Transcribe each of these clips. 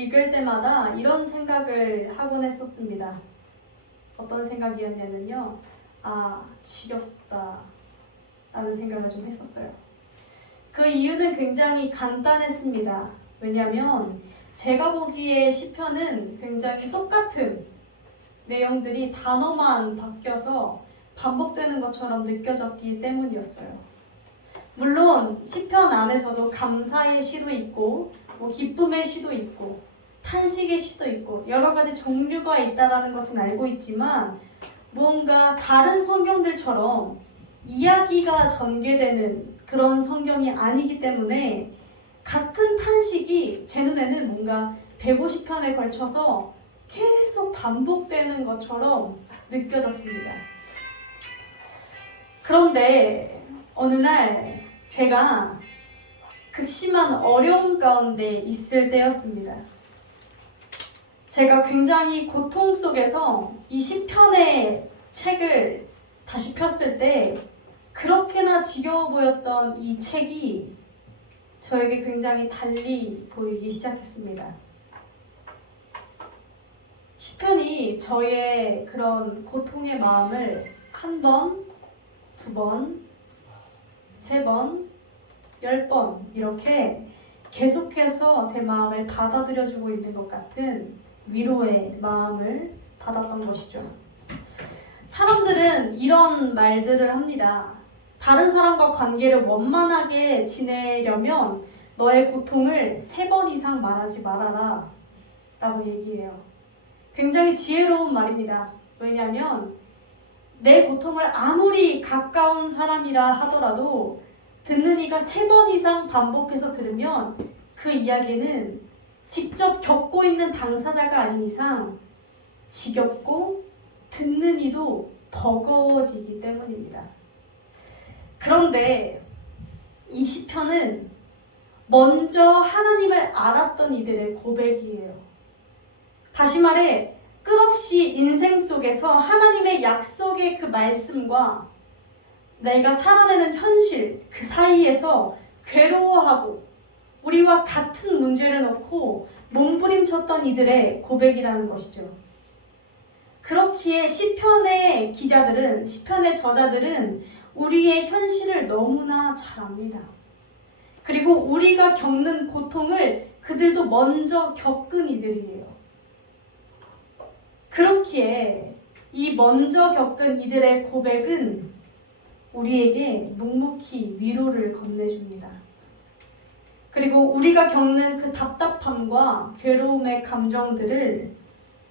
읽을 때마다 이런 생각을 하곤 했었습니다. 어떤 생각이었냐면요. 아, 지겹다 라는 생각을 좀 했었어요. 그 이유는 굉장히 간단했습니다. 왜냐하면 제가 보기에 시편은 굉장히 똑같은 내용들이 단어만 바뀌어서 반복되는 것처럼 느껴졌기 때문이었어요. 물론 시편 안에서도 감사의 시도 있고 기쁨의 시도 있고 탄식의 시도 있고 여러 가지 종류가 있다는 것은 알고 있지만 무언가 다른 성경들처럼 이야기가 전개되는 그런 성경이 아니기 때문에 같은 탄식이 제 눈에는 뭔가 150편에 걸쳐서 계속 반복되는 것처럼 느껴졌습니다. 그런데 어느 날 제가 극심한 어려움 가운데 있을 때였습니다. 제가 굉장히 고통 속에서 이 시편의 책을 다시 폈을 때 그렇게나 지겨워 보였던 이 책이 저에게 굉장히 달리 보이기 시작했습니다. 시편이 저의 그런 고통의 마음을 한 번, 두 번, 세 번, 10번 이렇게 계속해서 제 마음을 받아들여주고 있는 것 같은 위로의 마음을 받았던 것이죠. 사람들은 이런 말들을 합니다. 다른 사람과 관계를 원만하게 지내려면 너의 고통을 3번 이상 말하지 말아라 라고 얘기해요. 굉장히 지혜로운 말입니다. 왜냐하면 내 고통을 아무리 가까운 사람이라 하더라도 듣는 이가 3번 이상 반복해서 들으면 그 이야기는 직접 겪고 있는 당사자가 아닌 이상 지겹고 듣는 이도 버거워지기 때문입니다. 그런데 이 시편은 먼저 하나님을 알았던 이들의 고백이에요. 다시 말해 끝없이 인생 속에서 하나님의 약속의 그 말씀과 내가 살아내는 현실 그 사이에서 괴로워하고 우리와 같은 문제를 놓고 몸부림쳤던 이들의 고백이라는 것이죠. 그렇기에 시편의 기자들은, 시편의 저자들은 우리의 현실을 너무나 잘 압니다. 그리고 우리가 겪는 고통을 그들도 먼저 겪은 이들이에요. 그렇기에 이 먼저 겪은 이들의 고백은 우리에게 묵묵히 위로를 건네줍니다. 그리고 우리가 겪는 그 답답함과 괴로움의 감정들을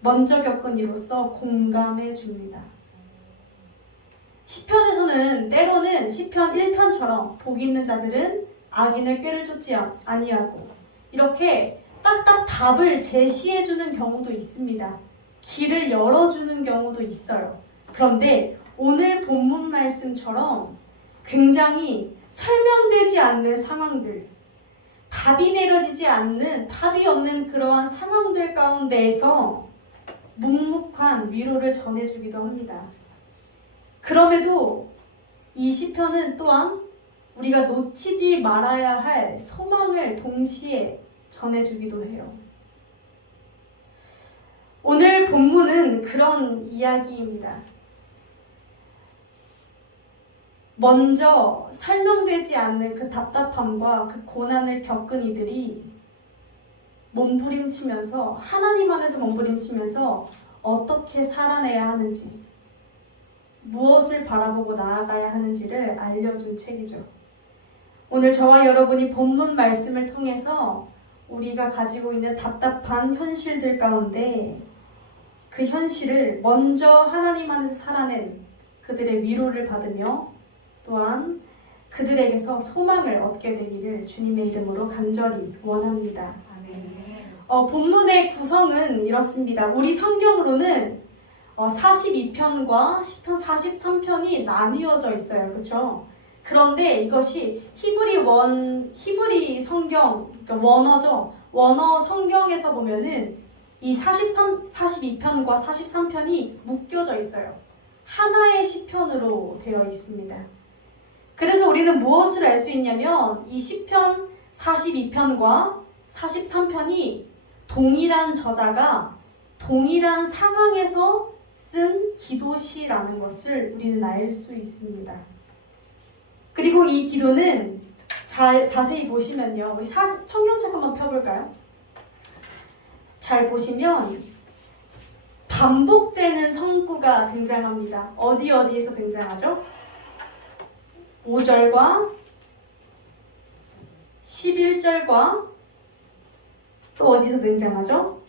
먼저 겪은 이로써 공감해 줍니다. 시편에서는 때로는 시편 1편처럼 복 있는 자들은 악인의 꾀를 쫓지 아니하고 이렇게 딱딱 답을 제시해 주는 경우도 있습니다. 길을 열어주는 경우도 있어요. 그런데 오늘 본문 말씀처럼 굉장히 설명되지 않는 상황들, 답이 내려지지 않는, 답이 없는 그러한 상황들 가운데에서 묵묵한 위로를 전해주기도 합니다. 그럼에도 이 시편은 또한 우리가 놓치지 말아야 할 소망을 동시에 전해주기도 해요. 오늘 본문은 그런 이야기입니다. 먼저 설명되지 않는 그 답답함과 그 고난을 겪은 이들이 몸부림치면서 하나님 안에서 몸부림치면서 어떻게 살아내야 하는지 무엇을 바라보고 나아가야 하는지를 알려준 책이죠. 오늘 저와 여러분이 본문 말씀을 통해서 우리가 가지고 있는 답답한 현실들 가운데 그 현실을 먼저 하나님 안에서 살아낸 그들의 위로를 받으며 또한 그들에게서 소망을 얻게 되기를 주님의 이름으로 간절히 원합니다. 본문의 구성은 이렇습니다. 우리 성경으로는 42편과 시편 43편이 나뉘어져 있어요. 그렇죠? 그런데 이것이 히브리 성경, 그러니까 원어죠. 원어 성경에서 보면은 이 42편과 43편이 묶여져 있어요. 하나의 시편으로 되어 있습니다. 그래서 우리는 무엇을 알 수 있냐면 이 시편 42편과 43편이 동일한 저자가 동일한 상황에서 쓴 기도시라는 것을 우리는 알 수 있습니다. 그리고 이 기도는 자세히 보시면요. 우리 성경책 한번 펴볼까요? 잘 보시면 반복되는 성구가 등장합니다. 어디에서 등장하죠? 5절과 11절과 또 어디서 등장하죠?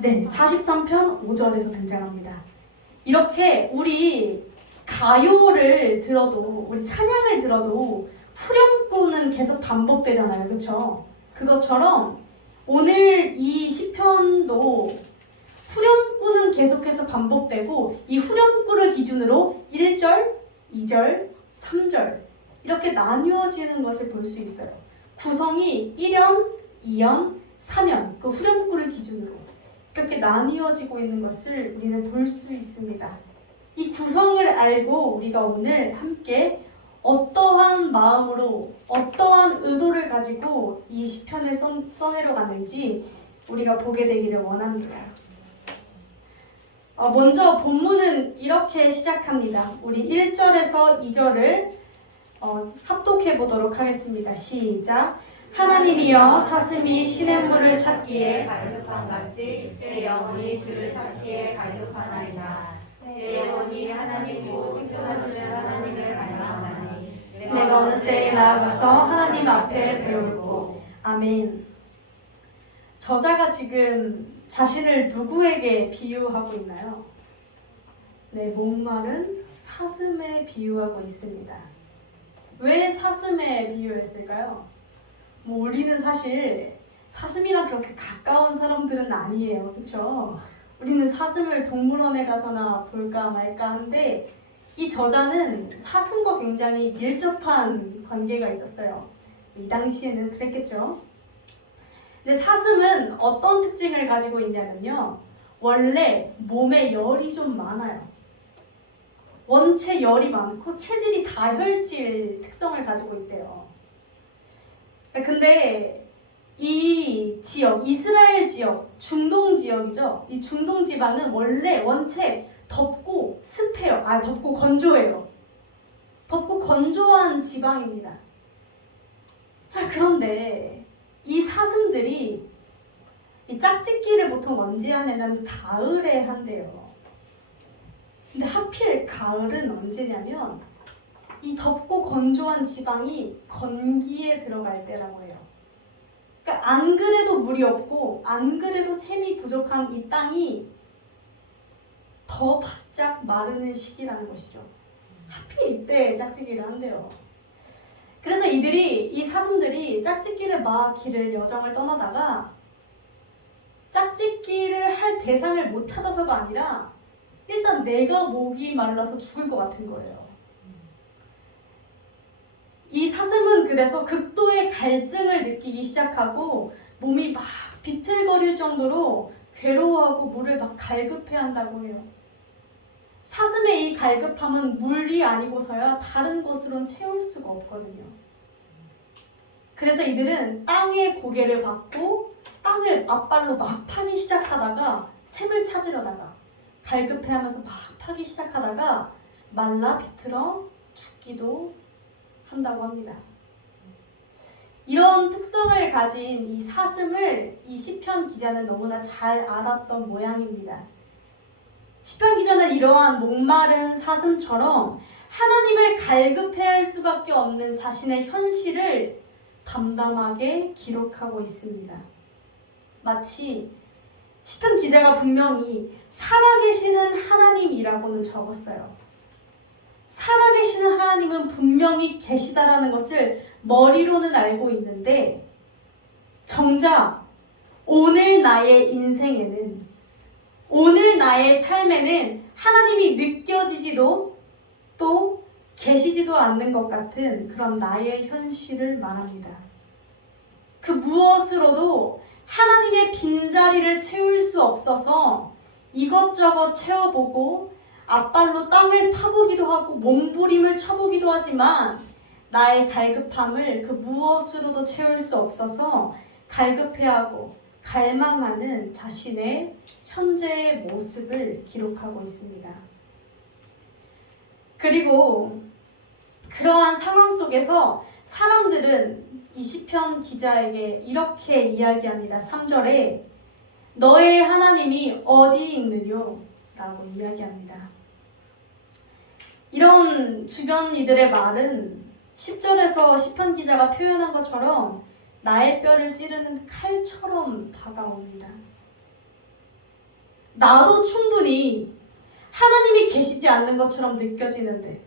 네, 43편 5절에서 등장합니다. 이렇게 우리 가요를 들어도, 우리 찬양을 들어도 후렴구는 계속 반복되잖아요. 그렇죠? 그것처럼 오늘 이 시편도 후렴구는 계속해서 반복되고 이 후렴구를 기준으로 1절, 2절, 3절 이렇게 나뉘어지는 것을 볼 수 있어요. 구성이 1연, 2연, 3연 그 후렴구를 기준으로 이렇게 나뉘어지고 있는 것을 우리는 볼 수 있습니다. 이 구성을 알고 우리가 오늘 함께 어떠한 마음으로 어떠한 의도를 가지고 이 시편을 써내려갔는지 우리가 보게 되기를 원합니다. 먼저 본문은 이렇게 시작합니다. 우리 1절에서 2절을 합독해 보도록 하겠습니다. 시작. 하나님이여 사슴이 시냇물을 찾기에 갈급한 같이 내 영혼이 주를 찾기에 갈급하나이다. 내 영혼이 하나님이고 생존하시는 하나님을 갈망하나니 내가 어느 때에 나아가서 하나님 앞에 배울고. 아멘. 저자가 지금 자신을 누구에게 비유하고 있나요? 네, 목마른 사슴에 비유하고 있습니다. 왜 사슴에 비유했을까요? 우리는 사실 사슴이랑 그렇게 가까운 사람들은 아니에요. 그렇죠? 우리는 사슴을 동물원에 가서나 볼까 말까 한데 이 저자는 사슴과 굉장히 밀접한 관계가 있었어요. 이 당시에는 그랬겠죠. 근데 사슴은 어떤 특징을 가지고 있냐면요. 원래 몸에 열이 좀 많아요. 원체 열이 많고 체질이 다혈질 특성을 가지고 있대요. 근데 이 지역, 이스라엘 지역, 중동 지역이죠. 이 중동 지방은 원래 원체 덥고 습해요. 덥고 건조해요. 덥고 건조한 지방입니다. 자, 그런데 이 사슴들이 이 짝짓기를 보통 언제 하냐면 가을에 한대요. 근데 하필 가을은 언제냐면 이 덥고 건조한 지방이 건기에 들어갈 때라고 해요. 그러니까 안 그래도 물이 없고 안 그래도 샘이 부족한 이 땅이 더 바짝 마르는 시기라는 것이죠. 하필 이때 짝짓기를 한대요. 그래서 이 사슴들이 짝짓기를 막 길을 여정을 떠나다가 짝짓기를 할 대상을 못 찾아서가 아니라 일단 내가 목이 말라서 죽을 것 같은 거예요. 이 사슴은 그래서 극도의 갈증을 느끼기 시작하고 몸이 막 비틀거릴 정도로 괴로워하고 물을 막 갈급해한다고 해요. 사슴의 이 갈급함은 물이 아니고서야 다른 것으로는 채울 수가 없거든요. 그래서 이들은 땅에 고개를 받고 땅을 앞발로 막 파기 시작하다가 샘을 찾으려다가 갈급해하면서 막 파기 시작하다가 말라 비틀어 죽기도 한다고 합니다. 이런 특성을 가진 이 사슴을 이 시편 기자는 너무나 잘 알았던 모양입니다. 시편 기자는 이러한 목마른 사슴처럼 하나님을 갈급해할 수밖에 없는 자신의 현실을 담담하게 기록하고 있습니다. 마치 시편 기자가 분명히 살아계시는 하나님이라고는 적었어요. 살아계시는 하나님은 분명히 계시다라는 것을 머리로는 알고 있는데 정작 오늘 나의 인생에는, 오늘 나의 삶에는 하나님이 느껴지지도 또 계시지도 않는 것 같은 그런 나의 현실을 말합니다. 그 무엇으로도 하나님의 빈자리를 채울 수 없어서 이것저것 채워보고 앞발로 땅을 파보기도 하고 몸부림을 쳐보기도 하지만 나의 갈급함을 그 무엇으로도 채울 수 없어서 갈급해하고 갈망하는 자신의 현재의 모습을 기록하고 있습니다. 그리고 그러한 상황 속에서 사람들은 이 시편 기자에게 이렇게 이야기합니다. 3절에 너의 하나님이 어디 있느뇨? 라고 이야기합니다. 이런 주변 이들의 말은 10절에서 시편 기자가 표현한 것처럼 나의 뼈를 찌르는 칼처럼 다가옵니다. 나도 충분히 하나님이 계시지 않는 것처럼 느껴지는데,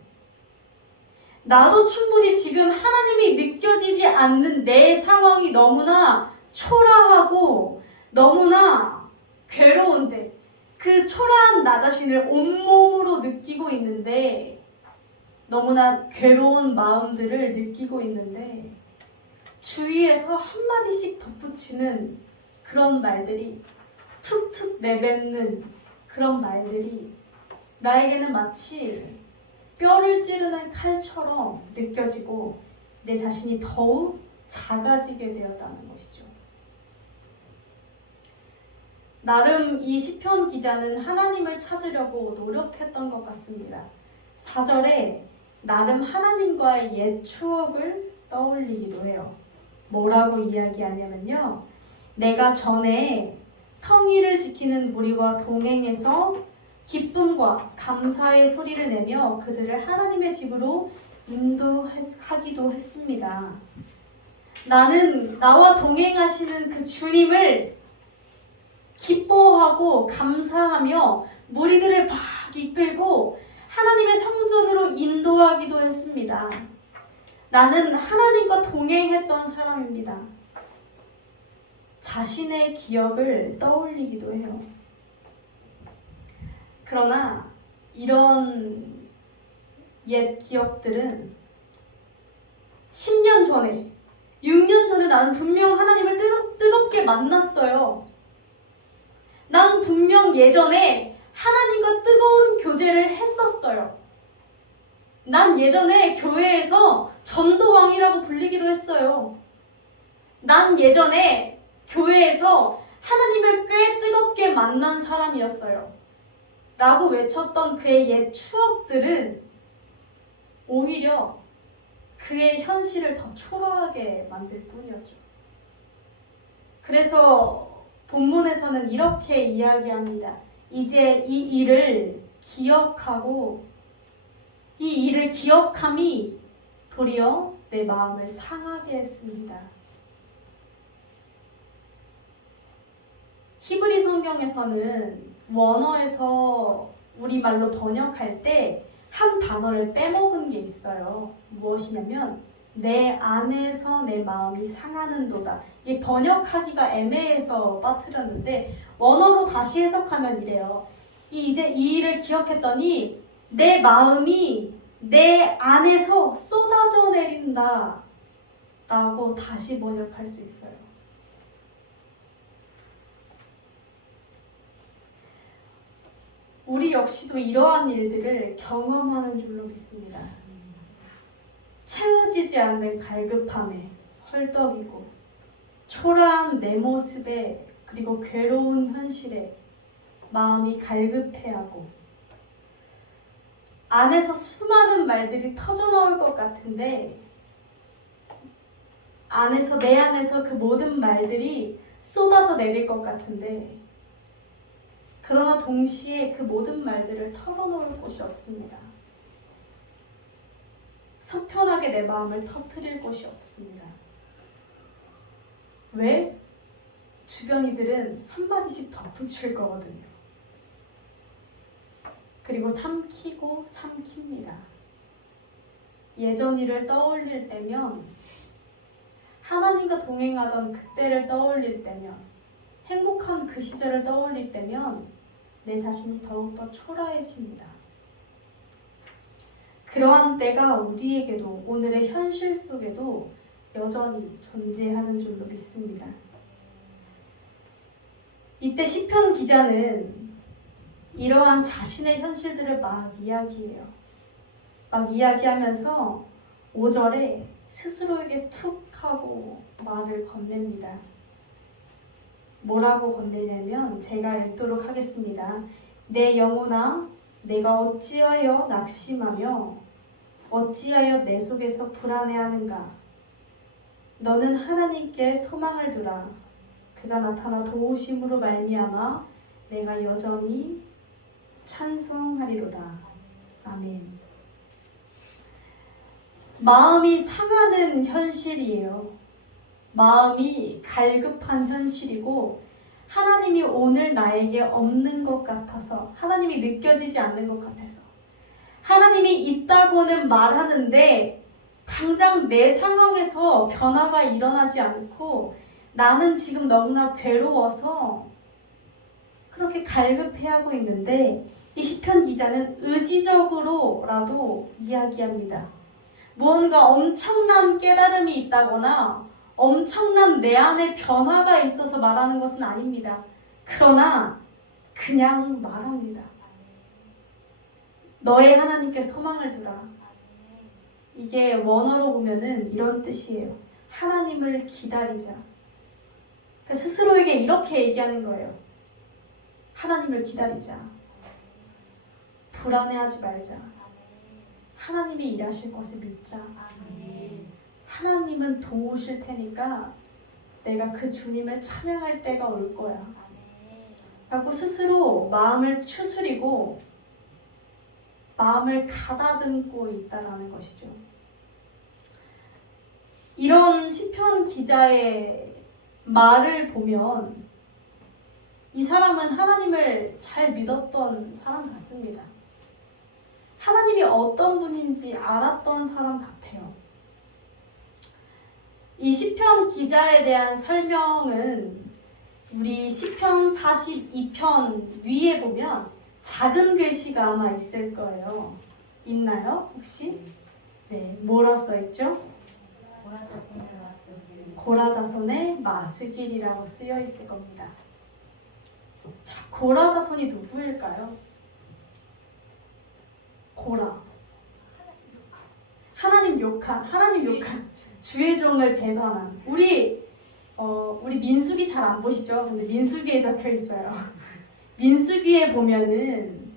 나도 충분히 지금 하나님이 느껴지지 않는 내 상황이 너무나 초라하고 너무나 괴로운데, 그 초라한 나 자신을 온몸으로 느끼고 있는데, 너무나 괴로운 마음들을 느끼고 있는데, 주위에서 한마디씩 덧붙이는 그런 말들이, 툭툭 내뱉는 그런 말들이 나에게는 마치 뼈를 찌르는 칼처럼 느껴지고 내 자신이 더욱 작아지게 되었다는 것이죠. 나름 이 시편 기자는 하나님을 찾으려고 노력했던 것 같습니다. 4절에 나름 하나님과의 옛 추억을 떠올리기도 해요. 뭐라고 이야기하냐면요. 내가 전에 성의를 지키는 무리와 동행해서 기쁨과 감사의 소리를 내며 그들을 하나님의 집으로 인도하기도 했습니다. 나는 나와 동행하시는 그 주님을 기뻐하고 감사하며 무리들을 막 이끌고 하나님의 성전으로 인도하기도 했습니다. 나는 하나님과 동행했던 사람입니다. 자신의 기억을 떠올리기도 해요. 그러나 이런 옛 기억들은 10년 전에, 6년 전에 나는 분명 하나님을 뜨겁게 만났어요. 난 분명 예전에 하나님과 뜨거운 교제를 했었어요. 난 예전에 교회에서 전도왕이라고 불리기도 했어요. 난 예전에 교회에서 하나님을 꽤 뜨겁게 만난 사람이었어요. 라고 외쳤던 그의 옛 추억들은 오히려 그의 현실을 더 초라하게 만들 뿐이었죠. 그래서 본문에서는 이렇게 이야기합니다. 이제 이 일을 기억하고 이 일을 기억함이 도리어 내 마음을 상하게 했습니다. 히브리 성경에서는 원어에서 우리말로 번역할 때 한 단어를 빼먹은 게 있어요. 무엇이냐면 내 안에서 내 마음이 상하는도다. 이 번역하기가 애매해서 빠뜨렸는데 원어로 다시 해석하면 이래요. 이제 이 일을 기억했더니 내 마음이 내 안에서 쏟아져 내린다 라고 다시 번역할 수 있어요. 우리 역시도 이러한 일들을 경험하는 줄로 믿습니다. 채워지지 않는 갈급함에 헐떡이고 초라한 내 모습에 그리고 괴로운 현실에 마음이 갈급해하고 안에서 수많은 말들이 터져나올 것 같은데 내 안에서 그 모든 말들이 쏟아져 내릴 것 같은데 그러나 동시에 그 모든 말들을 털어놓을 곳이 없습니다. 속편하게 내 마음을 터뜨릴 곳이 없습니다. 왜? 주변 이들은 한마디씩 덧붙일 거거든요. 그리고 삼키고 삼킵니다. 예전 일을 떠올릴 때면, 하나님과 동행하던 그때를 떠올릴 때면, 행복한 그 시절을 떠올릴 때면 내 자신이 더욱더 초라해집니다. 그러한 때가 우리에게도 오늘의 현실 속에도 여전히 존재하는 줄로 믿습니다. 이때 시편 기자는 이러한 자신의 현실들을 막 이야기해요. 막 이야기하면서 5절에 스스로에게 툭 하고 말을 건넵니다. 뭐라고 건네냐면 제가 읽도록 하겠습니다. 내 영혼아, 내가 어찌하여 낙심하며 어찌하여 내 속에서 불안해하는가? 너는 하나님께 소망을 두라. 그가 나타나 도우심으로 말미암아 내가 여전히 찬송하리로다. 아멘. 마음이 상하는 현실이에요. 마음이 갈급한 현실이고 하나님이 오늘 나에게 없는 것 같아서, 하나님이 느껴지지 않는 것 같아서, 하나님이 있다고는 말하는데 당장 내 상황에서 변화가 일어나지 않고 나는 지금 너무나 괴로워서 그렇게 갈급해하고 있는데, 이 시편 기자는 의지적으로라도 이야기합니다. 무언가 엄청난 깨달음이 있다거나 엄청난 내 안에 변화가 있어서 말하는 것은 아닙니다. 그러나 그냥 말합니다. 너의 하나님께 소망을 두라. 이게 원어로 보면은 이런 뜻이에요. 하나님을 기다리자. 그러니까 스스로에게 이렇게 얘기하는 거예요. 하나님을 기다리자. 불안해하지 말자. 하나님이 일하실 것을 믿자. 하나님은 도우실 테니까 내가 그 주님을 찬양할 때가 올 거야. 라고 스스로 마음을 추스리고 마음을 가다듬고 있다라는 것이죠. 이런 시편 기자의 말을 보면 이 사람은 하나님을 잘 믿었던 사람 같습니다. 하나님이 어떤 분인지 알았던 사람 같아요. 이 시편 기자에 대한 설명은 우리 시편 42편 위에 보면 작은 글씨가 아마 있을 거예요. 있나요? 혹시? 네, 뭐라 써있죠? 고라 자손의 마스길이라고 쓰여 있을 겁니다. 자, 고라 자손이 누구일까요? 고라. 하나님 욕한 주의 종을 배반한. 우리 민수기 잘 안 보시죠? 근데 민수기에 적혀 있어요. 민수기에 보면은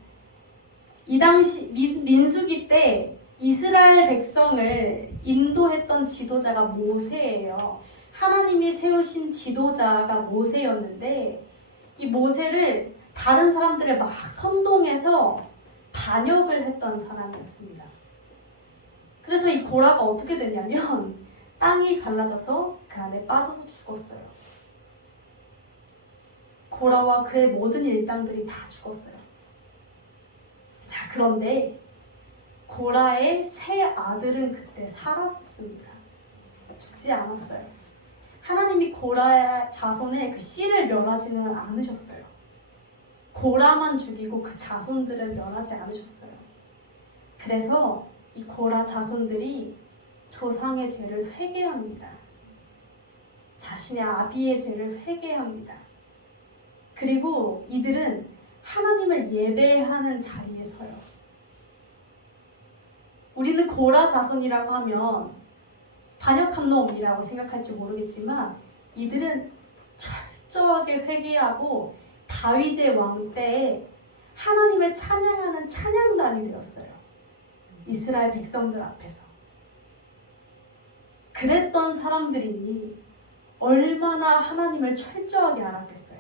이 당시 민수기 때 이스라엘 백성을 인도했던 지도자가 모세예요. 하나님이 세우신 지도자가 모세였는데 이 모세를 다른 사람들을 막 선동해서 반역을 했던 사람이었습니다. 그래서 이 고라가 어떻게 됐냐면 땅이 갈라져서 그 안에 빠져서 죽었어요. 고라와 그의 모든 일당들이 다 죽었어요. 자, 그런데 고라의 세 아들은 그때 살았었습니다. 죽지 않았어요. 하나님이 고라의 자손의 그 씨를 멸하지는 않으셨어요. 고라만 죽이고 그 자손들은 멸하지 않으셨어요. 그래서 이 고라 자손들이 조상의 죄를 회개합니다. 자신의 아비의 죄를 회개합니다. 그리고 이들은 하나님을 예배하는 자리에 서요. 우리는 고라 자손이라고 하면 반역한 놈이라고 생각할지 모르겠지만 이들은 철저하게 회개하고 다윗의 왕 때에 하나님을 찬양하는 찬양단이 되었어요. 이스라엘 백성들 앞에서. 그랬던 사람들이니 얼마나 하나님을 철저하게 알았겠어요.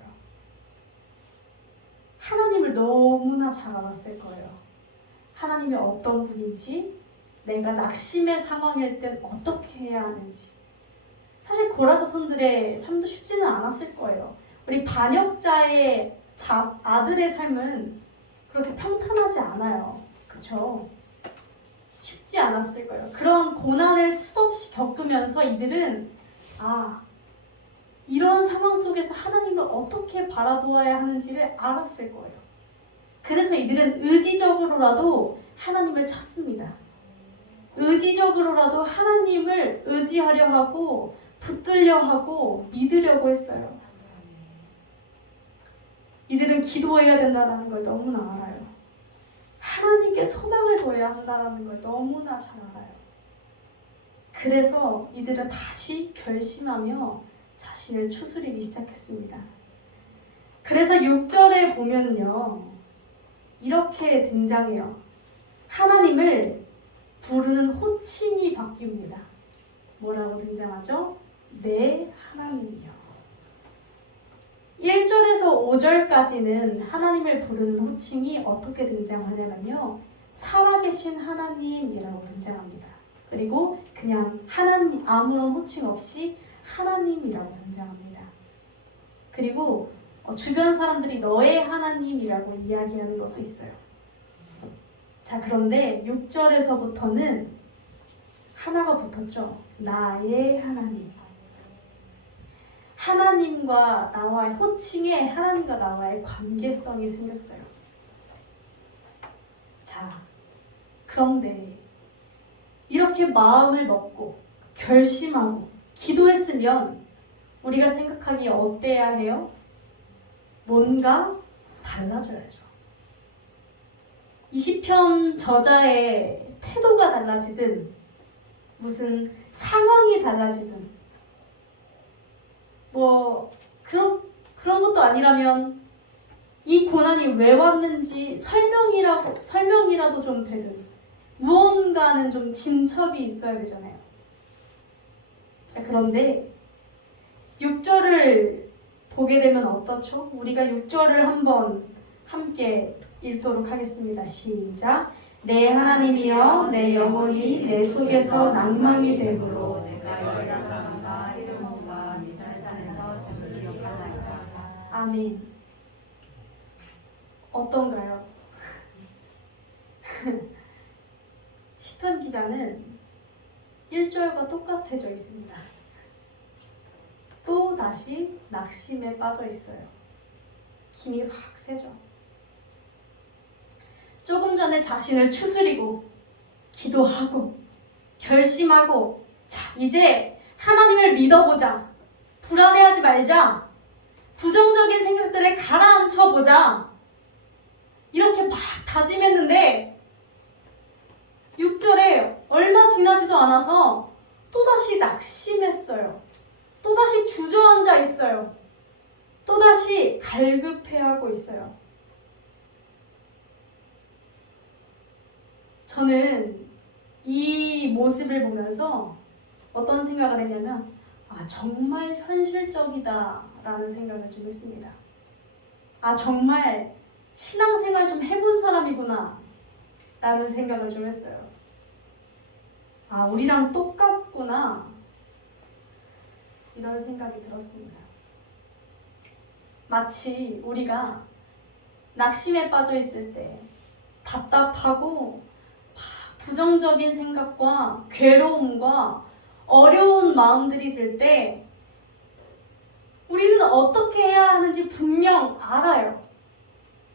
하나님을 너무나 잘 알았을 거예요. 하나님이 어떤 분인지, 내가 낙심의 상황일 땐 어떻게 해야 하는지. 사실 고라 자손들의 삶도 쉽지는 않았을 거예요. 우리 반역자의 아들의 삶은 그렇게 평탄하지 않아요. 그쵸? 쉽지 않았을 거예요. 그런 고난을 수없이 겪으면서 이들은 이런 상황 속에서 하나님을 어떻게 바라보아야 하는지를 알았을 거예요. 그래서 이들은 의지적으로라도 하나님을 찾습니다. 의지적으로라도 하나님을 의지하려 하고 붙들려 하고 믿으려고 했어요. 이들은 기도해야 된다는 걸 너무나 알아요. 하나님께 소망을 둬야 한다는 걸 너무나 잘 알아요. 그래서 이들은 다시 결심하며 자신을 추스리기 시작했습니다. 그래서 6절에 보면요, 이렇게 등장해요. 하나님을 부르는 호칭이 바뀝니다. 뭐라고 등장하죠? 내 하나님이요. 1절에서 5절까지는 하나님을 부르는 호칭이 어떻게 등장하냐면요, 살아계신 하나님이라고 등장합니다. 그리고 그냥 하나님, 아무런 호칭 없이 하나님이라고 등장합니다. 그리고 주변 사람들이 너의 하나님이라고 이야기하는 것도 있어요. 자, 그런데 6절에서부터는 하나가 붙었죠. 나의 하나님. 하나님과 나와의 호칭에 하나님과 나와의 관계성이 생겼어요. 자, 그런데 이렇게 마음을 먹고 결심하고 기도했으면 우리가 생각하기에 어때야 해요? 뭔가 달라져야죠. 이 시편 저자의 태도가 달라지든 무슨 상황이 달라지든 그런 것도 아니라면 이 고난이 왜 왔는지 설명이라도 좀 되든 무언가는 좀 진척이 있어야 되잖아요. 자, 그런데 6절을 보게 되면 어떻죠? 우리가 6절을 한번 함께 읽도록 하겠습니다. 시작. 내 하나님이여 내 영혼이 내 속에서 낭망이 되므로 아멘. 어떤가요? 시편 기자는 1절과 똑같아져 있습니다. 또 다시 낙심에 빠져 있어요. 힘이 확 세죠. 조금 전에 자신을 추스리고 기도하고 결심하고 자, 이제 하나님을 믿어보자. 불안해하지 말자. 부정적인 생각들을 가라앉혀보자. 이렇게 막 다짐했는데 6절에 얼마 지나지도 않아서 또다시 낙심했어요. 또다시 주저앉아 있어요. 또다시 갈급해하고 있어요. 저는 이 모습을 보면서 어떤 생각을 했냐면 정말 현실적이다라는 생각을 좀 했습니다. 정말 신앙생활 좀 해본 사람이구나 라는 생각을 좀 했어요. 우리랑 똑같구나 이런 생각이 들었습니다. 마치 우리가 낙심에 빠져 있을 때 답답하고 부정적인 생각과 괴로움과 어려운 마음들이 들 때 우리는 어떻게 해야 하는지 분명 알아요.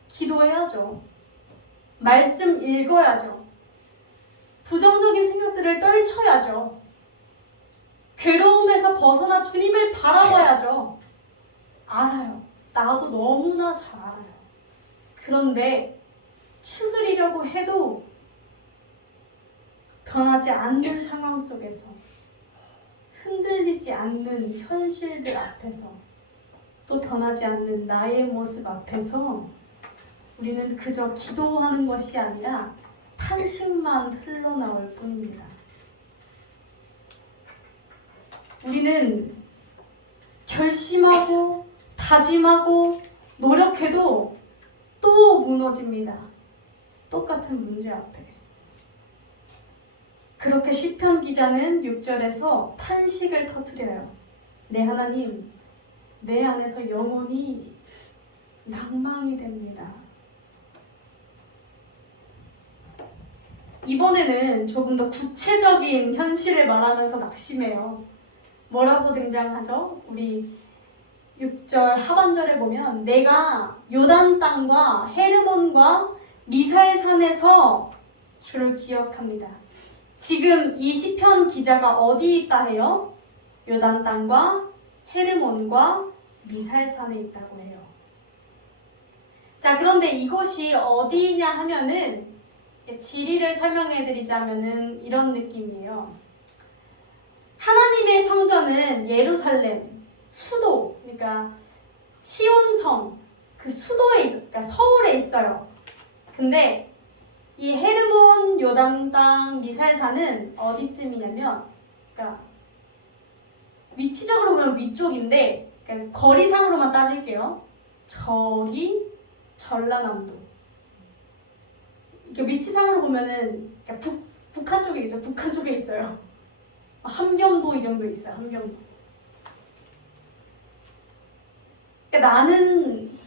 기도해야죠. 말씀 읽어야죠. 부정적인 생각들을 떨쳐야죠. 괴로움에서 벗어나 주님을 바라봐야죠. 알아요. 나도 너무나 잘 알아요. 그런데 추스리려고 해도 변하지 않는 상황 속에서 흔들리지 않는 현실들 앞에서 또 변하지 않는 나의 모습 앞에서 우리는 그저 기도하는 것이 아니라 탄식만 흘러나올 뿐입니다. 우리는 결심하고 다짐하고 노력해도 또 무너집니다. 똑같은 문제 앞에. 그렇게 시편 기자는 6절에서 탄식을 터뜨려요. 내 하나님, 내 안에서 영혼이 낭망이 됩니다. 이번에는 조금 더 구체적인 현실을 말하면서 낙심해요. 뭐라고 등장하죠? 우리 6절 하반절에 보면 내가 요단 땅과 헤르몬과 미살산에서 주를 기억합니다. 지금 이 시편 기자가 어디 있다 해요? 요단 땅과 헤르몬과 미살산에 있다고 해요. 자, 그런데 이곳이 어디냐 하면은 지리를 설명해 드리자면은 이런 느낌이에요. 하나님의 성전은 예루살렘, 수도, 그러니까 시온성, 그 수도에 그러니까 서울에 있어요. 근데 이 헤르몬 요단 땅 미살산은 어디쯤이냐면, 그러니까 위치적으로 보면 위쪽인데, 그러니까 거리상으로만 따질게요. 저기 전라남도. 이렇게 위치상으로 보면은 그러니까 북한 쪽이겠죠. 북한 쪽에 있어요. 함경도 이 정도 있어요. 함경도. 그러니까 나는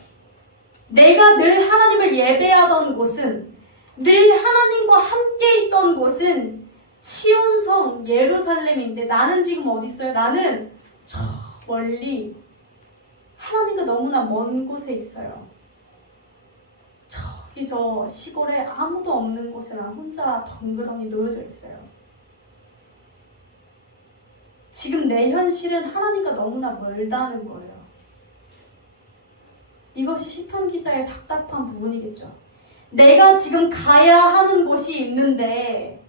내가 늘 하나님을 예배하던 곳은, 늘 하나님과 함께 있던 곳은 시온성 예루살렘인데 나는 지금 어디 있어요? 나는 저 멀리 하나님과 너무나 먼 곳에 있어요. 저기 저 시골에 아무도 없는 곳에 나 혼자 덩그러니 놓여져 있어요. 지금 내 현실은 하나님과 너무나 멀다는 거예요. 이것이 시편 기자의 답답한 부분이겠죠. 내가 지금 가야 하는 곳이 있는데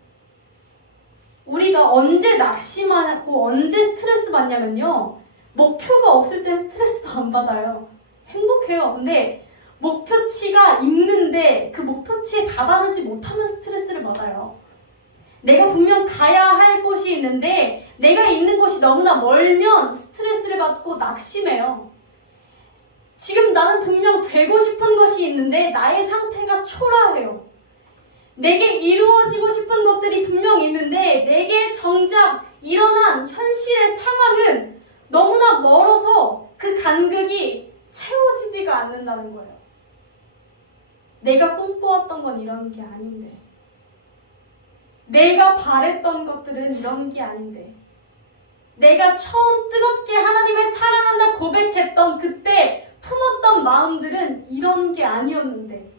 우리가 언제 낙심하고 언제 스트레스 받냐면요. 목표가 없을 땐 스트레스도 안 받아요. 행복해요. 근데 목표치가 있는데 그 목표치에 다다르지 못하면 스트레스를 받아요. 내가 분명 가야 할 곳이 있는데 내가 있는 곳이 너무나 멀면 스트레스를 받고 낙심해요. 지금 나는 분명 되고 싶은 것이 있는데 나의 상태가 초라해요. 내게 이루어지고 싶은 것들이 분명 있는데 내게 정작 일어난 현실의 상황은 너무나 멀어서 그 간극이 채워지지가 않는다는 거예요. 내가 꿈꿔왔던 건 이런 게 아닌데, 내가 바랬던 것들은 이런 게 아닌데, 내가 처음 뜨겁게 하나님을 사랑한다 고백했던 그때 품었던 마음들은 이런 게 아니었는데,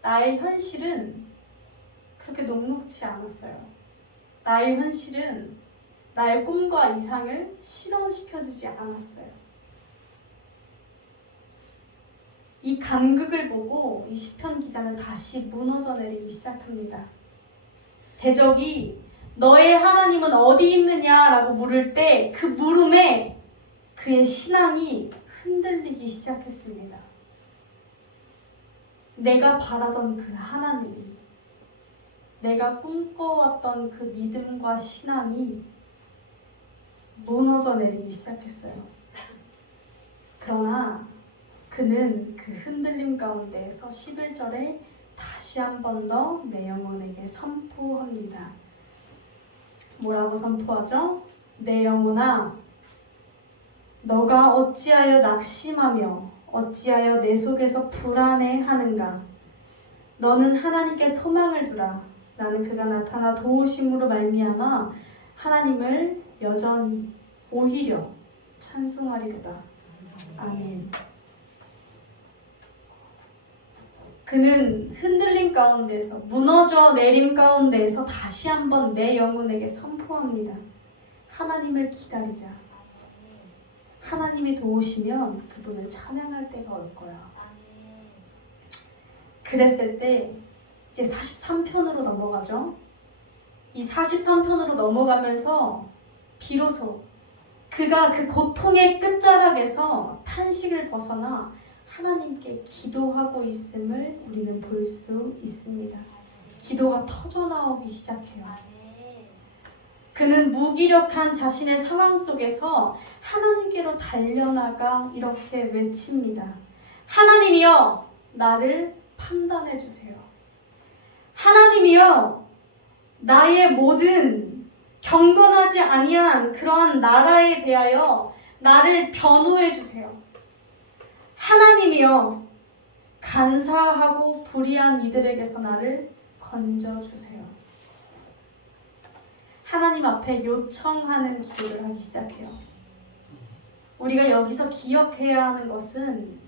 나의 현실은 그렇게 녹록지 않았어요. 나의 현실은 나의 꿈과 이상을 실현시켜주지 않았어요. 이 간극을 보고 이 시편 기자는 다시 무너져 내리기 시작합니다. 대적이 너의 하나님은 어디 있느냐라고 물을 때 그 물음에 그의 신앙이 흔들리기 시작했습니다. 내가 바라던 그 하나님, 내가 꿈꿔왔던 그 믿음과 신앙이 무너져 내리기 시작했어요. 그러나 그는 그 흔들림 가운데에서 11절에 다시 한 번 더 내 영혼에게 선포합니다. 뭐라고 선포하죠? 내 영혼아, 너가 어찌하여 낙심하며 어찌하여 내 속에서 불안해하는가? 너는 하나님께 소망을 두라. 나는 그가 나타나 도우심으로 말미암아 하나님을 여전히 오히려 찬송하리로다. 아멘. 그는 흔들림 가운데서, 무너져 내림 가운데에서 다시 한번 내 영혼에게 선포합니다. 하나님을 기다리자. 하나님이 도우시면 그분을 찬양할 때가 올 거야. 그랬을 때 이제 43편으로 넘어가죠. 이 43편으로 넘어가면서 비로소 그가 그 고통의 끝자락에서 탄식을 벗어나 하나님께 기도하고 있음을 우리는 볼 수 있습니다. 기도가 터져나오기 시작해요. 그는 무기력한 자신의 상황 속에서 하나님께로 달려나가 이렇게 외칩니다. 하나님이여, 나를 판단해 주세요. 하나님이여, 나의 모든 경건하지 아니한 그러한 나라에 대하여 나를 변호해 주세요. 하나님이여, 간사하고 불의한 이들에게서 나를 건져 주세요. 하나님 앞에 요청하는 기도를 하기 시작해요. 우리가 여기서 기억해야 하는 것은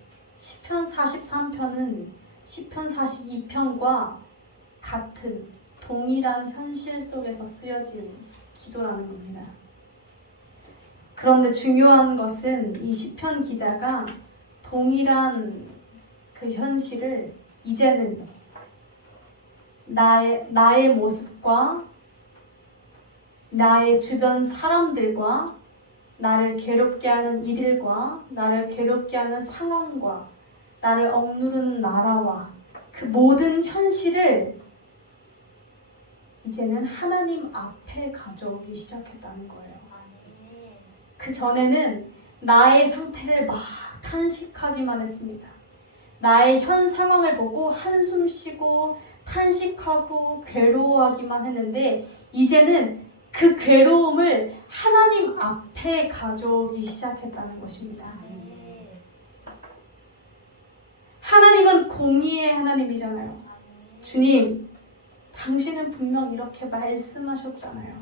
시편 43편은 시편 42편과 같은 동일한 현실 속에서 쓰여진 기도라는 겁니다. 그런데 중요한 것은 이 시편 기자가 동일한 그 현실을 이제는 나의 모습과 나의 주변 사람들과 나를 괴롭게 하는 이들과 나를 괴롭게 하는 상황과 나를 억누르는 나라와 그 모든 현실을 이제는 하나님 앞에 가져오기 시작했다는 거예요. 그 전에는 나의 상태를 막 탄식하기만 했습니다. 나의 현 상황을 보고 한숨 쉬고 탄식하고 괴로워하기만 했는데 이제는 그 괴로움을 하나님 앞에 가져오기 시작했다는 것입니다. 하나님은 공의의 하나님이잖아요. 주님, 당신은 분명 이렇게 말씀하셨잖아요.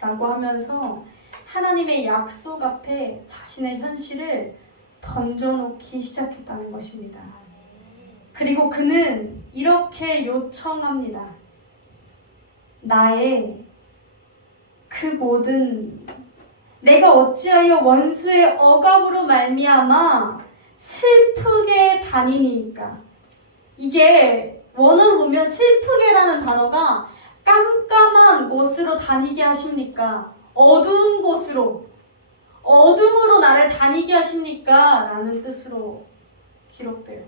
라고 하면서 하나님의 약속 앞에 자신의 현실을 던져놓기 시작했다는 것입니다. 그리고 그는 이렇게 요청합니다. 나의 그 모든 내가 어찌하여 원수의 억압으로 말미암아 슬프게 다니니까. 이게 원어로 보면 슬프게라는 단어가 깜깜한 곳으로 다니게 하십니까? 어두운 곳으로, 어둠으로 나를 다니게 하십니까? 라는 뜻으로 기록돼요.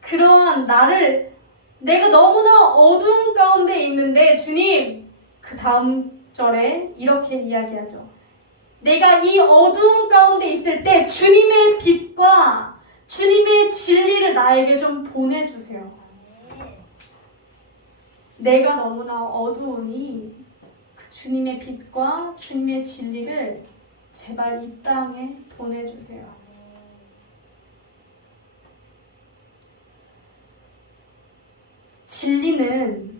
그러한 나를 내가 너무나 어두운 가운데 있는데 주님, 그 다음 절에 이렇게 이야기하죠. 내가 이 어두운 가운데 있을 때 주님의 빛과 주님의 진리를 나에게 좀 보내주세요. 내가 너무나 어두우니 그 주님의 빛과 주님의 진리를 제발 이 땅에 보내주세요. 진리는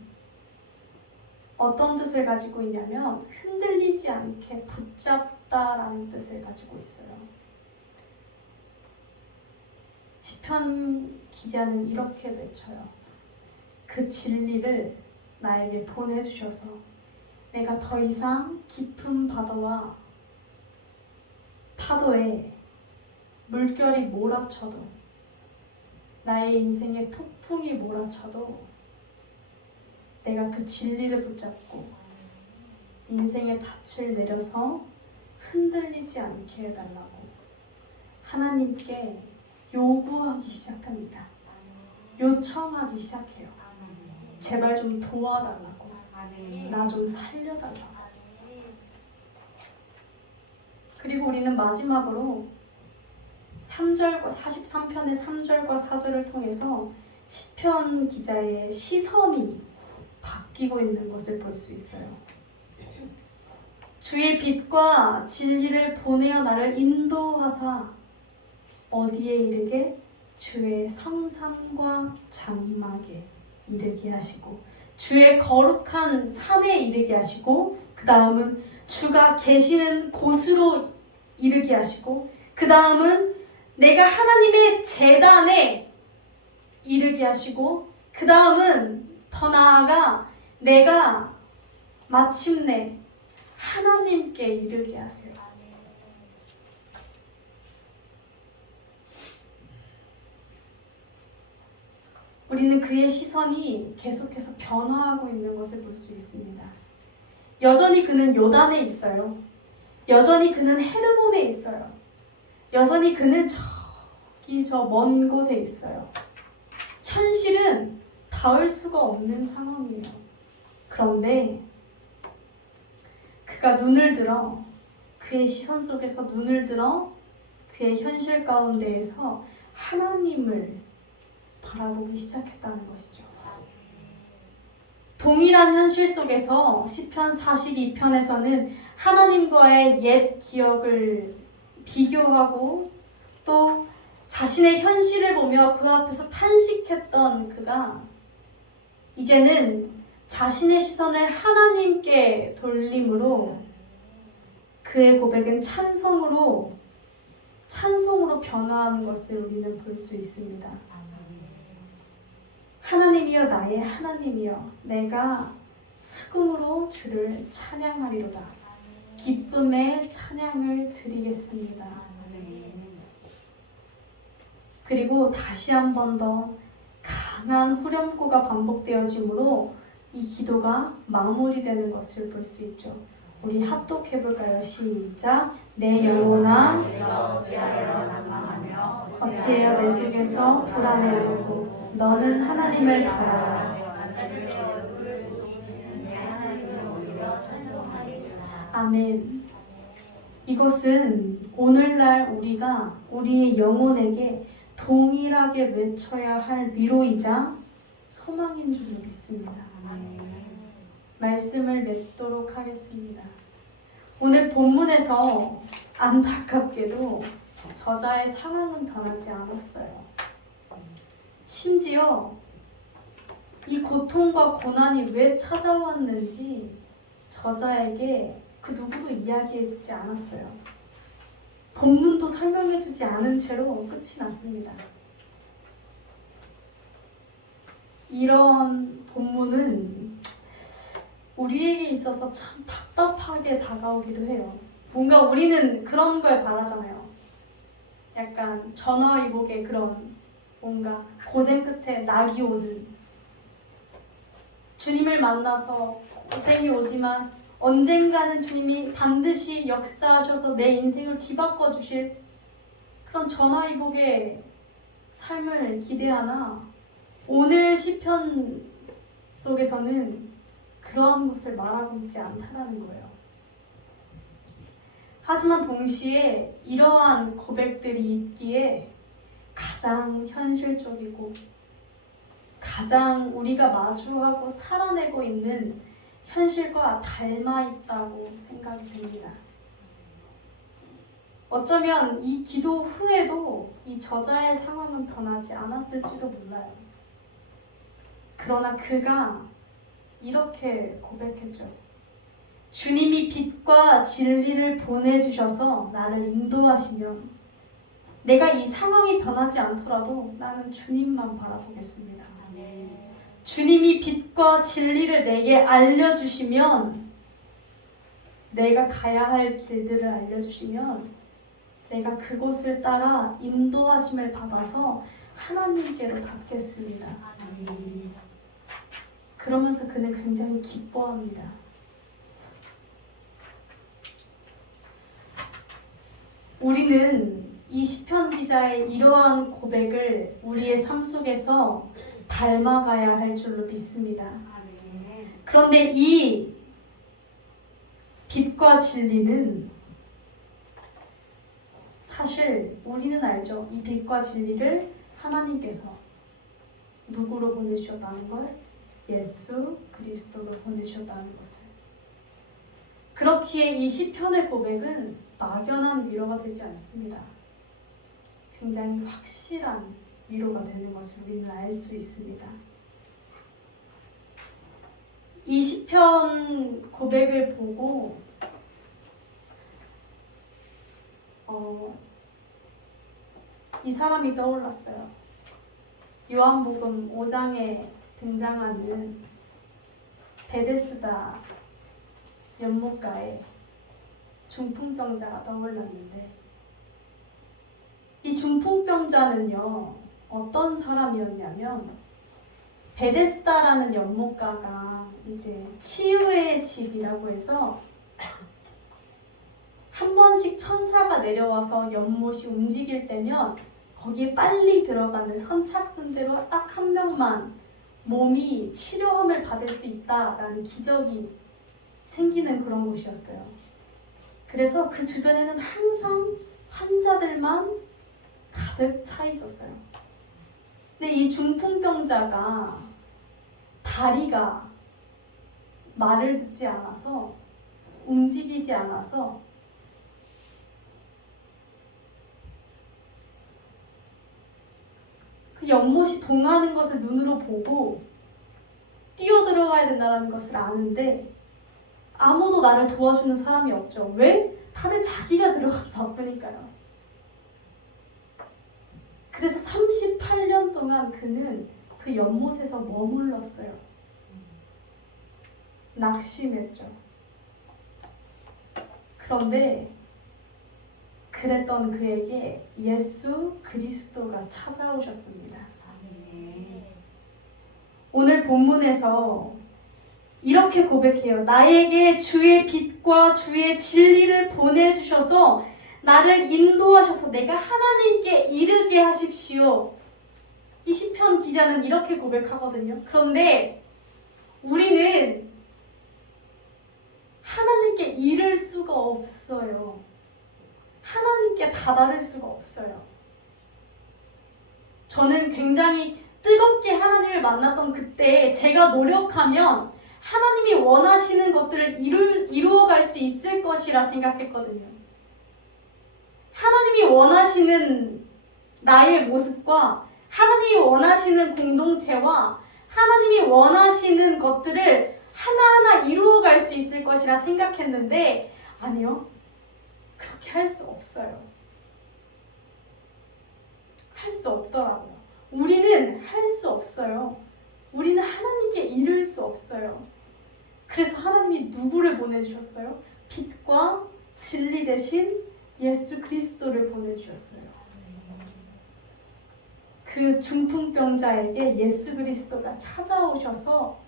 어떤 뜻을 가지고 있냐면 흔들리지 않게 붙잡다라는 뜻을 가지고 있어요. 시편 기자는 이렇게 외쳐요. 그 진리를 나에게 보내주셔서 내가 더 이상 깊은 바다와 파도에 물결이 몰아쳐도 나의 인생에 폭풍이 몰아쳐도 내가 그 진리를 붙잡고 인생의 닻을 내려서 흔들리지 않게 해달라고 하나님께 요구하기 시작합니다. 요청하기 시작해요. 제발 좀 도와달라고, 나 좀 살려달라고. 그리고 우리는 마지막으로 3절과 43편의 3절과 4절을 통해서 시편 기자의 시선이 바뀌고 있는 것을 볼 수 있어요. 주의 빛과 진리를 보내어 나를 인도하사 어디에 이르게? 주의 성산과 장막에 이르게 하시고 주의 거룩한 산에 이르게 하시고 그 다음은 주가 계시는 곳으로 이르게 하시고 그 다음은 내가 하나님의 제단에 이르게 하시고 그 다음은 더 나아가 내가 마침내 하나님께 이르게 하세요. 우리는 그의 시선이 계속해서 변화하고 있는 것을 볼 수 있습니다. 여전히 그는 요단에 있어요. 여전히 그는 헤르몬에 있어요. 여전히 그는 저기 저 먼 곳에 있어요. 현실은 닿을 수가 없는 상황이에요. 그런데 그가 눈을 들어 그의 시선 속에서 눈을 들어 그의 현실 가운데에서 하나님을 바라보기 시작했다는 것이죠. 동일한 현실 속에서 시편 42편에서는 하나님과의 옛 기억을 비교하고 또 자신의 현실을 보며 그 앞에서 탄식했던 그가 이제는 자신의 시선을 하나님께 돌림으로 그의 고백은 찬송으로 변화하는 것을 우리는 볼 수 있습니다. 하나님이여 나의 하나님이여 내가 수금으로 주를 찬양하리로다. 기쁨의 찬양을 드리겠습니다. 그리고 다시 한 번 더 강한 후렴구가 반복되어지므로 이 기도가 마무리되는 것을 볼 수 있죠. 우리 합독해 볼까요? 시작. 내 영혼아 어찌하여 내 속에서 불안해하고 너는 하나님을 바라라. 아멘. 이것은 오늘날 우리가 우리의 영혼에게 동일하게 외쳐야 할 위로이자 소망인 줄 믿습니다. 말씀을 맺도록 하겠습니다. 오늘 본문에서 안타깝게도 저자의 상황은 변하지 않았어요. 심지어 이 고통과 고난이 왜 찾아왔는지 저자에게 그 누구도 이야기해주지 않았어요. 본문도 설명해주지 않은 채로 끝이 났습니다. 이런 본문은 우리에게 있어서 참 답답하게 다가오기도 해요. 뭔가 우리는 그런 걸 바라잖아요. 약간 전화위복의 그런 뭔가 고생 끝에 낙이 오는, 주님을 만나서 고생이 오지만 언젠가는 주님이 반드시 역사하셔서 내 인생을 뒤바꿔 주실 그런 전화위복의 삶을 기대하나, 오늘 시편 속에서는 그러한 것을 말하고 있지 않다라는 거예요. 하지만 동시에 이러한 고백들이 있기에 가장 현실적이고 가장 우리가 마주하고 살아내고 있는 현실과 닮아 있다고 생각이 됩니다. 어쩌면 이 기도 후에도 이 저자의 상황은 변하지 않았을지도 몰라요. 그러나 그가 이렇게 고백했죠. 주님이 빛과 진리를 보내주셔서 나를 인도하시면 내가 이 상황이 변하지 않더라도 나는 주님만 바라보겠습니다. 주님이 빛과 진리를 내게 알려주시면, 내가 가야 할 길들을 알려주시면 내가 그곳을 따라 인도하심을 받아서 하나님께로 닿겠습니다. 그러면서 그는 굉장히 기뻐합니다. 우리는 이 시편 기자의 이러한 고백을 우리의 삶 속에서 닮아가야 할 줄로 믿습니다. 그런데 이 빛과 진리는 사실 우리는 알죠. 이 빛과 진리를 하나님께서 누구로 보내주셨다는 걸? 예수 그리스도로 보내주셨다는 것을. 그렇기에 이 시편의 고백은 막연한 위로가 되지 않습니다. 굉장히 확실한 위로가 되는 것을 우리는 알 수 있습니다. 이 시편 고백을 보고 이 사람이 떠올랐어요. 요한복음 5장에 등장하는 베데스다 연못가에 중풍병자가 떠올랐는데, 이 중풍병자는요 어떤 사람이었냐면, 베데스다라는 연못가가 이제 치유의 집이라고 해서 한 번씩 천사가 내려와서 연못이 움직일 때면 거기에 빨리 들어가는 선착순대로 딱 한 명만 몸이 치료함을 받을 수 있다라는 기적이 생기는 그런 곳이었어요. 그래서 그 주변에는 항상 환자들만 가득 차 있었어요. 근데 이 중풍병자가 다리가 말을 듣지 않아서, 움직이지 않아서 그 연못이 동하는 것을 눈으로 보고 뛰어들어가야 된다는 것을 아는데 아무도 나를 도와주는 사람이 없죠. 왜? 다들 자기가 들어가기 바쁘니까요. 그래서 38년 동안 그는 그 연못에서 머물렀어요. 낙심했죠. 그런데 그랬던 그에게 예수 그리스도가 찾아오셨습니다. 오늘 본문에서 이렇게 고백해요. 나에게 주의 빛과 주의 진리를 보내주셔서 나를 인도하셔서 내가 하나님께 이르게 하십시오. 이 시편 기자는 이렇게 고백하거든요. 그런데 우리는 하나님께 이를 수가 없어요. 하나님께 다다를 수가 없어요. 저는 굉장히 뜨겁게 하나님을 만났던 그때 제가 노력하면 하나님이 원하시는 것들을 이루어갈 수 있을 것이라 생각했거든요. 하나님이 원하시는 나의 모습과 하나님이 원하시는 공동체와 하나님이 원하시는 것들을 하나하나 이루어갈 수 있을 것이라 생각했는데 아니요. 그렇게 할 수 없어요. 할 수 없더라고요. 우리는 할 수 없어요. 우리는 하나님께 이를 수 없어요. 그래서 하나님이 누구를 보내주셨어요? 빛과 진리 대신 예수 그리스도를 보내주셨어요. 그 중풍병자에게 예수 그리스도가 찾아오셔서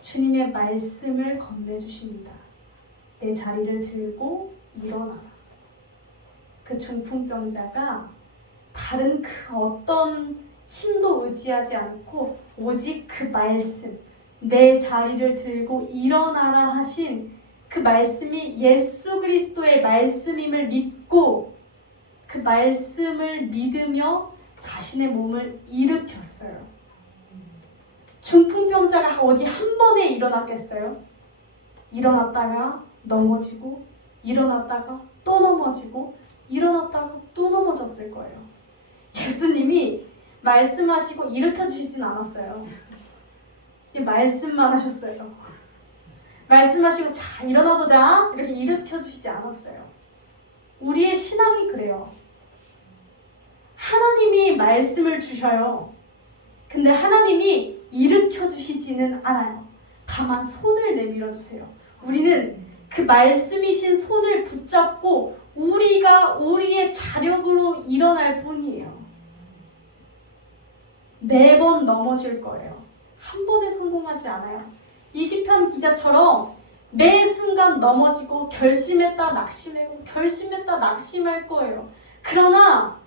주님의 말씀을 건네주십니다. 내 자리를 들고 일어나라. 그 중풍병자가 다른 그 어떤 힘도 의지하지 않고 오직 그 말씀, 내 자리를 들고 일어나라 하신 그 말씀이 예수 그리스도의 말씀임을 믿고 그 말씀을 믿으며 자신의 몸을 일으켰어요. 중풍병자가 어디 한 번에 일어났겠어요? 일어났다가 넘어지고 일어났다가 또 넘어지고 일어났다가 또 넘어졌을 거예요. 예수님이 말씀하시고 일으켜주시진 않았어요. 말씀만 하셨어요. 말씀하시고 자 일어나보자 이렇게 일으켜주시지 않았어요. 우리의 신앙이 그래요. 하나님이 말씀을 주셔요. 근데 하나님이 일으켜주시지는 않아요. 다만 손을 내밀어 주세요. 우리는 그 말씀이신 손을 붙잡고 우리가 우리의 자력으로 일어날 뿐이에요. 매번 넘어질 거예요. 한 번에 성공하지 않아요. 이 시편 기자처럼 매 순간 넘어지고 결심했다 낙심하고 결심했다 낙심할 거예요. 그러나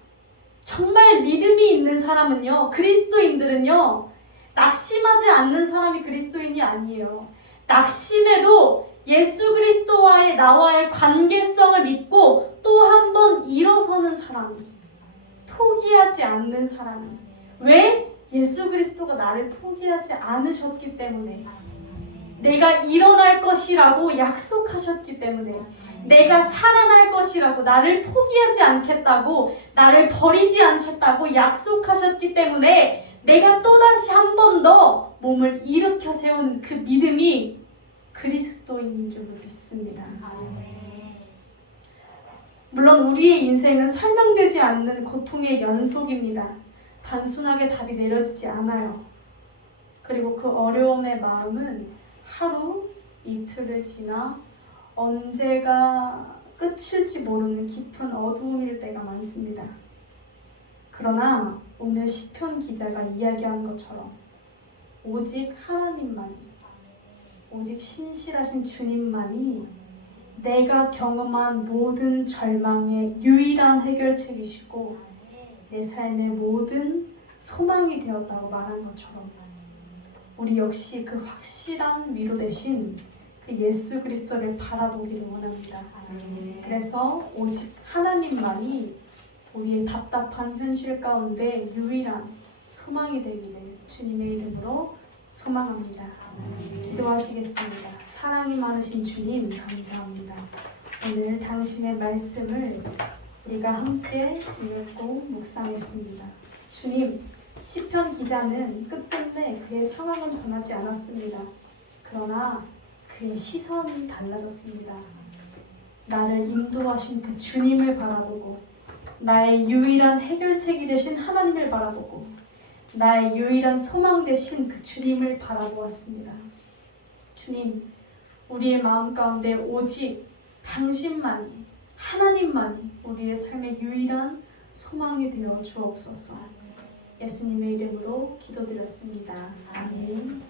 정말 믿음이 있는 사람은요, 그리스도인들은요, 낙심하지 않는 사람이 그리스도인이 아니에요. 낙심해도 예수 그리스도와의 나와의 관계성을 믿고 또 한 번 일어서는 사람이, 포기하지 않는 사람이. 왜? 예수 그리스도가 나를 포기하지 않으셨기 때문에, 내가 일어날 것이라고 약속하셨기 때문에, 내가 살아날 것이라고, 나를 포기하지 않겠다고, 나를 버리지 않겠다고 약속하셨기 때문에 내가 또다시 한 번 더 몸을 일으켜 세운 그 믿음이 그리스도인 줄 믿습니다. 물론 우리의 인생은 설명되지 않는 고통의 연속입니다. 단순하게 답이 내려지지 않아요. 그리고 그 어려움의 마음은 하루, 이틀을 지나 언제가 끝일지 모르는 깊은 어두움일 때가 많습니다. 그러나 오늘 시편 기자가 이야기한 것처럼 오직 하나님만이, 오직 신실하신 주님만이 내가 경험한 모든 절망의 유일한 해결책이시고 내 삶의 모든 소망이 되었다고 말한 것처럼 우리 역시 그 확실한 위로 되신 그 예수 그리스도를 바라보기를 원합니다. 그래서 오직 하나님만이 우리의 답답한 현실 가운데 유일한 소망이 되기를 주님의 이름으로 소망합니다. 기도하시겠습니다. 사랑이 많으신 주님 감사합니다. 오늘 당신의 말씀을 우리가 함께 읽고 묵상했습니다. 주님, 시편 기자는 끝끝내 그의 상황은 변하지 않았습니다. 그러나 그의 시선이 달라졌습니다. 나를 인도하신 그 주님을 바라보고 나의 유일한 해결책이 되신 하나님을 바라보고 나의 유일한 소망 되신 그 주님을 바라보았습니다. 주님, 우리의 마음 가운데 오직 당신만이, 하나님만이 우리의 삶의 유일한 소망이 되어 주옵소서. 예수님의 이름으로 기도드렸습니다. 아멘.